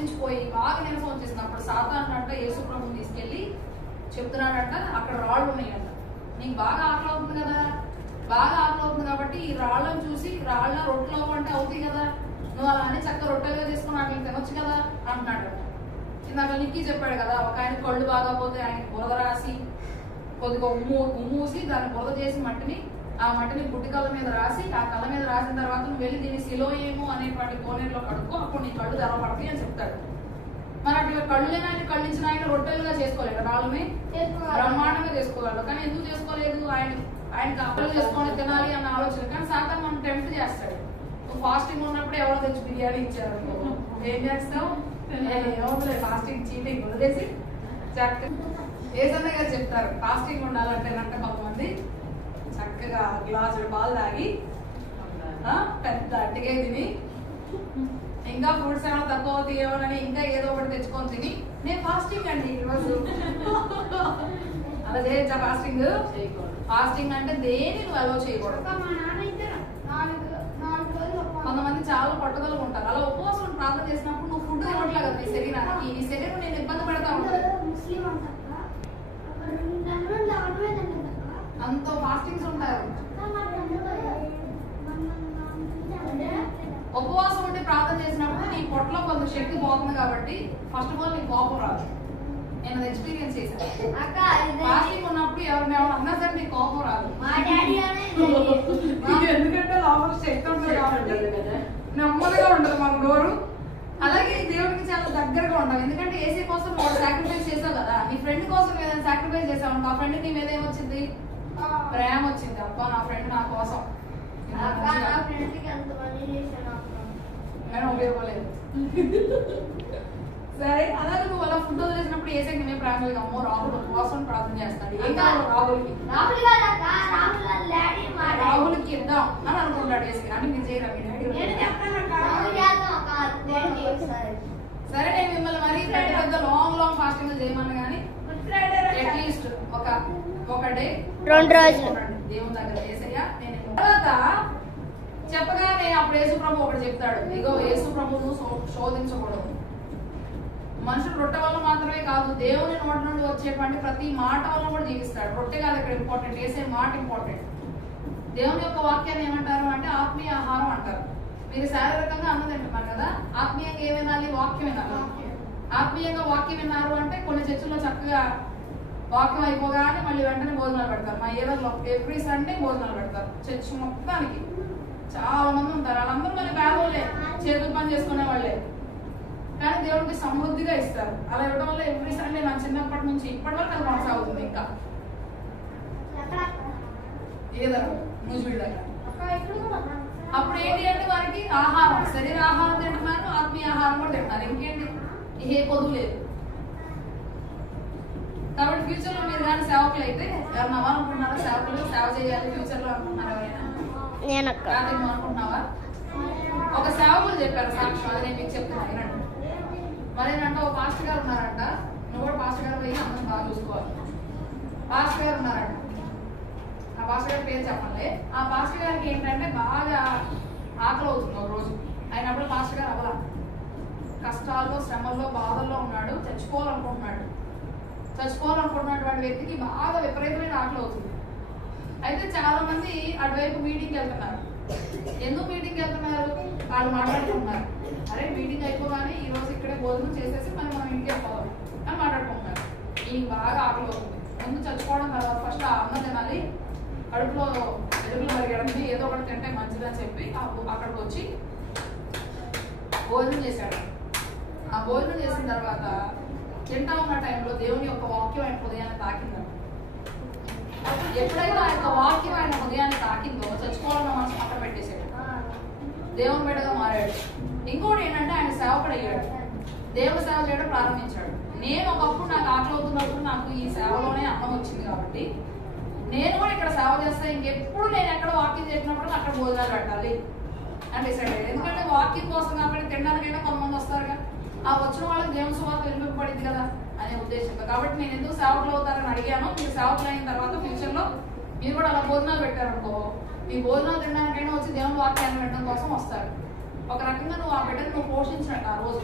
నీరసించిపోయి బాగా నీరసం వచ్చేసింది. అప్పుడు సాతాను అంట యేసు ప్రభుని తీసుకెళ్ళి చెప్తున్నాడంట అక్కడ రాళ్ళు ఉన్నాయంట, నీకు బాగా ఆకలి అవుతుంది కదా, బాగా ఆకలి అవుతుంది కాబట్టి ఈ రాళ్ళను చూసి రాళ్ళ రొట్టెలు అంటే అవుతాయి కదా, నువ్వు అలా అని చక్కగా రొట్టెలుగా చేసుకుని అట్లా తినొచ్చు కదా అంటున్నాడు. ఇందాక నిక్కి చెప్పాడు కదా, ఒక ఆయన కళ్ళు బాగా పోతే ఆయన బురద రాసి కొద్దిగా ఉమ్మూసి దాన్ని బురద చేసి ఆ మట్టిని గుడ్డి కళ్ళ మీద రాసి, ఆ కళ్ళ మీద రాసిన తర్వాత నువ్వు వెళ్ళి దీన్ని సిలోయేమో అనేటువంటి కోనేరులో కడుక్కో, అప్పుడు నీ కళ్ళు తెరవబడతాయి అని చెప్తాడు. మరి అట్లా కళ్ళు లేని ఆయన కళ్ళించిన ఆయన రొట్టెలుగా చేసుకోలేడు, రాళ్ళమే బ్రహ్మాండంగా చేసుకోగలడు. కానీ ఎందుకు చేసుకోలేదు? ఆయనకి అప్పలు చేసుకొని తినాలి అన్న ఆలోచన. కానీ సాతాను మనం టెంప్ట్ చేస్తాడు. నువ్వు ఫాస్టింగ్ ఉన్నప్పుడు ఎవరో తెచ్చి బిర్యానీ ఇచ్చారు, ఏం చేస్తావు? ఫాస్టింగ్ చీటింగ్ వదిలేసి ఏసన్న గారు చెప్తారు, ఫాస్టింగ్ ఉండాలంటే నంట కొంతమంది చక్కగా గ్లాసులు పాలు తాగి పెద్ద అట్టిగా తిని ఇంకా ఫ్రూట్స్ ఏమైనా తక్కువ తీయమని ఇంకా ఏదో ఒకటి తెచ్చుకొని తిని నేను ఫాస్టింగ్ అండి ఈరోజు అలా చేయొచ్చా? ఫాస్టింగ్ అంటే దేని నువ్వు అలౌ చేయకూడదు. కొంతమంది చాలా పట్టుదలగా ఉంటారు. అలా ఉపవాసం ప్రార్థన చేసినప్పుడు నువ్వు ఫుడ్ తినట్లే కదా నీ శరీరానికి, నీ శరీరం నేను ఇబ్బంది పెడతా ఉంటాను. అంత ఫాస్టింగ్స్ ఉంటారు. ఉపవాసం ఉండి ప్రార్థన చేసినప్పుడు నీ పొట్టలో కొంత శక్తి పోతుంది కాబట్టి ఫస్ట్ ఆఫ్ ఆల్ నీ కోపం రాదు. నేను అది ఎక్స్పీరియన్స్ చేశాను. ఫాస్టింగ్ ఉన్నప్పుడు ఎవరిని అన్నా సరే నీ కోపం రాదు, ఎందుకంటే లోపల శక్తి ఉంటుంది కాబట్టి నెమ్మదిగా ఉంటుంది మన నోరు. అలాగే దేవుడికి చాలా దగ్గరగా ఉంటాం, ఎందుకంటే ఏసీ కోసం వాడు సాక్రిఫైస్ చేసావు కదా. నీ ఫ్రెండ్ కోసం ఏదైనా సాక్రిఫైస్ చేసావు, ఆ ఫ్రెండ్ నీ మీద ఏమొచ్చింది? ప్రేమ వచ్చింది. అబ్బా నా ఫ్రెండ్ నా కోసం ఉపయోగలేదు. సరే అలాగే నువ్వు అలా ఫుడ్ వదిలేసినప్పుడు ఏసైకి మేము ప్రాణాలుగా అమ్మో రాహుల్ ఉపవాసం ప్రార్థన చేస్తాడు, ఏం కావాలి రాహుల్కి ఇద్దాం అని అనుకుంటాడు ఏసీ. అని మీరు చేయరా? సరే నేను మిమ్మల్ని మరీ పెద్ద లాంగ్ ఫాస్టింగ్ చేయమని కానీ అట్లీస్ట్ ఒక డే 2 రోజులు దేవుని దగ్గర చేసయ్యా. నేను తర్వాత చెప్పగానే అప్పుడు యేసు ప్రభు ఒకటి చెప్తాడు, ఇగో యేసు ప్రభువును శోధించకూడదు. మనుషులు రొట్టె వల్ల మాత్రమే కాదు, దేవుని నోటి నుండి వచ్చేటువంటి ప్రతి మాట వల్ల కూడా జీవిస్తాడు. రొట్టె కాదు ఇక్కడ ఇంపార్టెంట్, వేసే మాట ఇంపార్టెంట్. దేవుని యొక్క వాక్యాన్ని ఏమంటారు అంటే ఆత్మీయ ఆహారం అంటారు. మీరు శారీరకంగా అన్నం తింటున్నారు కదా, ఆత్మీయంగా ఏ వినాలి? వాక్యం వినాలి. ఆత్మీయంగా వాక్యం విన్నారు అంటే కొన్ని చర్చల్లో చక్కగా వాక్యం అయిపోగానే మళ్ళీ వెంటనే భోజనాలు పెడతారు. మా ఏరియాలో ఎవ్రీ సండే భోజనాలు పెడతారు. చర్చ్ మొత్తానికి చాలా మంది ఉంటారు. వాళ్ళందరూ మన పేదోళ్ళే, చేతులు పని చేసుకునే వాళ్ళే, కానీ దేవుడికి సమృద్ధిగా ఇస్తారు. అలా ఇవ్వడం వల్ల ఎవ్రీ సండే నా చిన్నప్పటి నుంచి ఇప్పటి వరకు అది కొనసాగుతుంది. ఇంకా ఏదో ముజుడి దగ్గర అప్పుడు ఏంటి అంటే వారికి ఆహారం, శరీర ఆహారం తింటున్నారు, ఆత్మీయ ఆహారం కూడా తింటున్నారు. ఇంకేంటి? ఏ పొదుపు లేదు. కాబట్టి ఫ్యూచర్ లో మీరు కానీ సేవకులు అయితే ఎవరు అవ్వాలనుకుంటున్నారా? సేవకులు సేవ చేయాలి ఫ్యూచర్ లో అనుకుంటున్నారు ఎవరైనా? అనుకుంటున్నావా? ఒక సేవకులు చెప్పారు సాక్ష్యం, అది నేను మీకు చెప్తున్నా. మరేనంటే ఒక పాస్టర్ గారు ఉన్నారంట, నువ్వు కూడా పాస్టర్ గారు పోయి అందరం బాగా చూసుకోవాలి. పాస్టర్ గారు ఉన్నారంట, ఆ పాస్టర్ గారి పేరు చెప్పండి. ఆ పాస్టర్ గారికి ఏంటంటే బాగా ఆకలి అవుతుంది ఒక రోజు. అయినప్పుడు పాస్టర్ గారు అవ్వాల కష్టాల్లో, శ్రమల్లో, బాధల్లో ఉన్నాడు, చచ్చిపోవాలనుకుంటున్నటువంటి వ్యక్తికి బాగా విపరీతమైన ఆకలి అవుతుంది. అయితే చాలా మంది అటువైపు మీటింగ్కి వెళ్తున్నారు. ఎందుకు మీటింగ్కి వెళ్తున్నారు? వాళ్ళు మాట్లాడుకుంటున్నారు, అరే మీటింగ్ అయిపోగానే ఈ రోజు ఇక్కడే భోజనం చేసేసి మనం ఇంటికి వెళ్ళిపోవాలి అని మాట్లాడుకుంటున్నారు. ఈయన బాగా ఆకలి అవుతుంది. ముందు చచ్చిపోవడం తర్వాత ఫస్ట్ ఆ అన్నం తినాలి, కడుపులో ఎరువులు మరిగడండి, ఏదో ఒకటి తింటే మంచిదని చెప్పి అక్కడికి వచ్చి భోజనం చేశాడు. ఆ భోజనం చేసిన తర్వాత తింటా ఉన్న టైంలో దేవుని యొక్క వాక్యం ఆయన హృదయాన్ని తాకింది. ఎప్పుడైతే ఆ యొక్క వాక్యం ఆయన హృదయాన్ని తాకిందో చచ్చిపోవాలన్న మనసు పక్కన పెట్టేశాడు, దేవుని బిడ్డగా మారాడు. ఇంకోటి ఏంటంటే ఆయన సేవకుడు అయ్యాడు, దేవుని సేవ చేయడం ప్రారంభించాడు. నేను ఒకప్పుడు నాకు ఆకలి అవుతున్నప్పుడు నాకు ఈ సేవలోనే అన్నం వచ్చింది కాబట్టి నేను కూడా ఇక్కడ సేవ చేస్తా, ఇంకెప్పుడు నేను ఎక్కడ వాకింగ్ చేసినప్పుడు అక్కడ భోజనాలు పెట్టాలి అని డిసైడ్ అయ్యాడు. ఎందుకంటే వాకింగ్ కోసం కాబట్టి తినడానికైనా కొంతమంది వస్తారుగా, ఆ వచ్చిన వాళ్ళకి దేవుని సువార్త వినిపింపబడింది కదా అనే ఉద్దేశంతో. కాబట్టి నేను ఎందుకు సేవకులు అవుతారని అడిగాను. మీరు సేవకులు అయిన తర్వాత ఫ్యూచర్ లో మీరు కూడా అలా భోజనాలు పెట్టారనుకో, మీ భోజనాలు తినడానికైనా వచ్చి దేవుని వాక్యాన్ని వినడం కోసం వస్తారు. ఒక రకంగా నువ్వు ఆ బిడ్డను నువ్వు పోషించినట్టు ఆ రోజు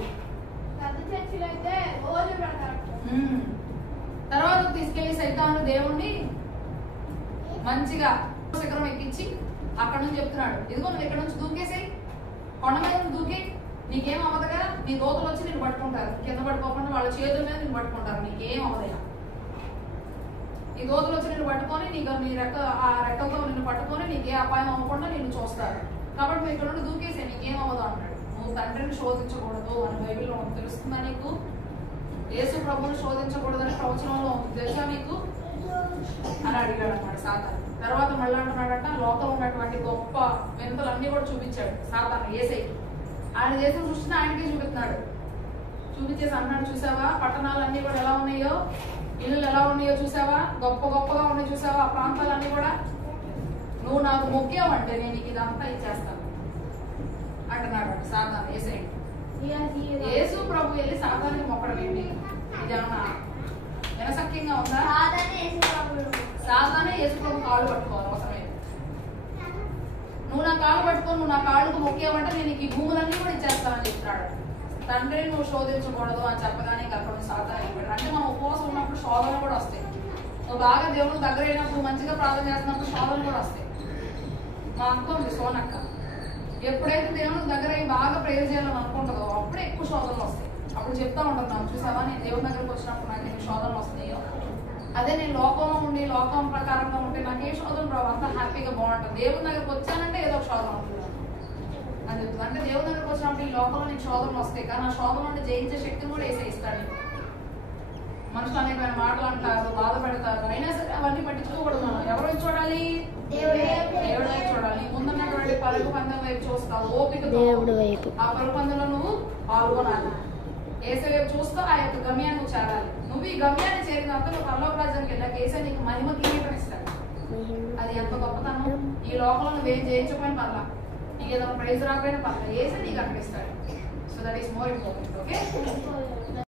తర్వాత తీసుకెళ్లి సైతాను దేవుణ్ణి మంచిగా శిఖరం ఎక్కించి అక్కడ నుంచి చెప్తున్నాడు, ఇదిగో నువ్వు ఇక్కడ నుంచి దూకేసేయి, కొండ మీద దూకి, నీకేం అవ్వదు కదా, నీ దోతలు వచ్చి నేను పట్టుకుంటారు, కింద పట్టుకోకుండా వాళ్ళ చేతుల మీద నేను పట్టుకుంటారు, నీకేం అవ్వదైనా. నీ దోతలు వచ్చి నిన్ను పట్టుకొని నీ రెక్కలతో నిన్ను పట్టుకొని నీకే అపాయం అవ్వకుండా నిన్ను చూస్తారు, కాబట్టి నువ్వు ఇక్కడ నుండి దూకేసే, నీకేం అవ్వదు అన్నాడు. నువ్వు తండ్రిని శోధించకూడదు అని బైబిల్లో తెలుస్తుందా నీకు? యేసు ప్రభువుని శోధించకూడదని ప్రవచనంలో తెలుసా నీకు అని అడిగాడు అన్నమాట సాతాను. తర్వాత మళ్ళీ అంటున్నాడట, లోకంలో ఉన్నటువంటి గొప్ప వింతలన్నీ కూడా చూపించాడు సాతాను యేసయ్యకి. ఆయన చేసిన సృష్టిని ఆయనకే చూపిస్తున్నాడు. చూపించేసి అన్నాడు, చూసావా పట్టణాలన్నీ కూడా ఎలా ఉన్నాయో, ఇల్లు ఎలా ఉన్నాయో చూసావా, గొప్ప గొప్పగా ఉన్నాయి చూసావా, ఆ ప్రాంతాలన్నీ కూడా, నువ్వు నాకు మొక్కావంటే నేను నీకు ఇదంతా ఇచ్చేస్తాను అంటున్నాడు సాతాను యేసయ్యకి. యేసు ప్రభు వెళ్ళి సాతానికి మొక్కడం ఏంటి? ఇదేమన్నా జనసఖ్యంగా ఉందా? సాతానే యేసు ప్రభు కాళ్ళు పట్టుకోవాలి అవసరమే. నువ్వు నా కాళ్ళు పట్టుకొని నువ్వు నా కాళ్ళకు మొక్కావంటే నేను నీకు ఈ భూములన్నీ కూడా ఇచ్చేస్తానని చెప్తున్నాడు. తండ్రిని నువ్వు శోధించకూడదు అని చెప్పగానే అక్కడ సాతాను అయిపోయాడు. అంటే మనం ఉపవాసం ఉన్నప్పుడు శోధనలు కూడా వస్తాయి. నువ్వు బాగా దేవుడు దగ్గర అయినప్పుడు మంచిగా ప్రార్థన చేస్తున్నప్పుడు శోధనలు కూడా వస్తాయి. మా అక్క ఉంది సోనక్క, ఎప్పుడైతే దేవుడికి దగ్గర అయ్యి బాగా ప్రేయర్ చేయాలని అనుకుంటుందో అప్పుడే ఎక్కువ శోధనలు వస్తాయి. అప్పుడు చెప్తా ఉంటున్నాను, చూసావా నేను దేవుడి దగ్గరకు వచ్చినప్పుడు నాకు ఎన్ని శోధనలు వస్తాయో, అదే నేను లోకంలో ఉండి లోకం ప్రకారంగా ఉంటే నాకు ఏ శోధన రావు, అంతా హ్యాపీగా బాగుంటుంది. దేవుడి దగ్గరకు వచ్చానంటే ఏదో ఒక శోధన ఉంటుంది అని చెప్తుంది. అంటే దేవుడి దగ్గరకు వచ్చినప్పుడు ఈ లోకంలో నీకు శోధనలు వస్తాయి, కానీ ఆ శోధన నుండి జయించే శక్తిని కూడా ఇస్తాడు. మనుషులు అనేకమైన మాటలు అంటారు, బాధపడతారు, అయినా సరే అవన్నీ పట్టించుకోకూడదు. మనం ఎవరు చూడాలి? దేవుడి వైపు చూడాలి. ముందున్నటువంటి పరుగు పందెం వైపు చూస్తావు, ఓపిక ఆ పరుగు పందెంలో నువ్వు పాల్గొనాలి. యేసు వైపు చూస్తూ ఆ యొక్క గమ్యాన్ని నువ్వు చేరాలి. నువ్వు ఈ గమ్యాన్ని చేరినంత నువ్వు పరలోక రాజ్యానికి వెళ్ళాక యేసు నీకు మహిమ కిరీటం ఇస్తాడు. అది ఎంత గొప్పతనం! ఈ లోకంలో నువ్వేం జయించకపోయిన పర్లా, నీకు ఏదైనా ప్రైజ్ రాకపోయినా పర్లా, యేసు నీకు అనిపిస్తాడు. So that is more important. Okay.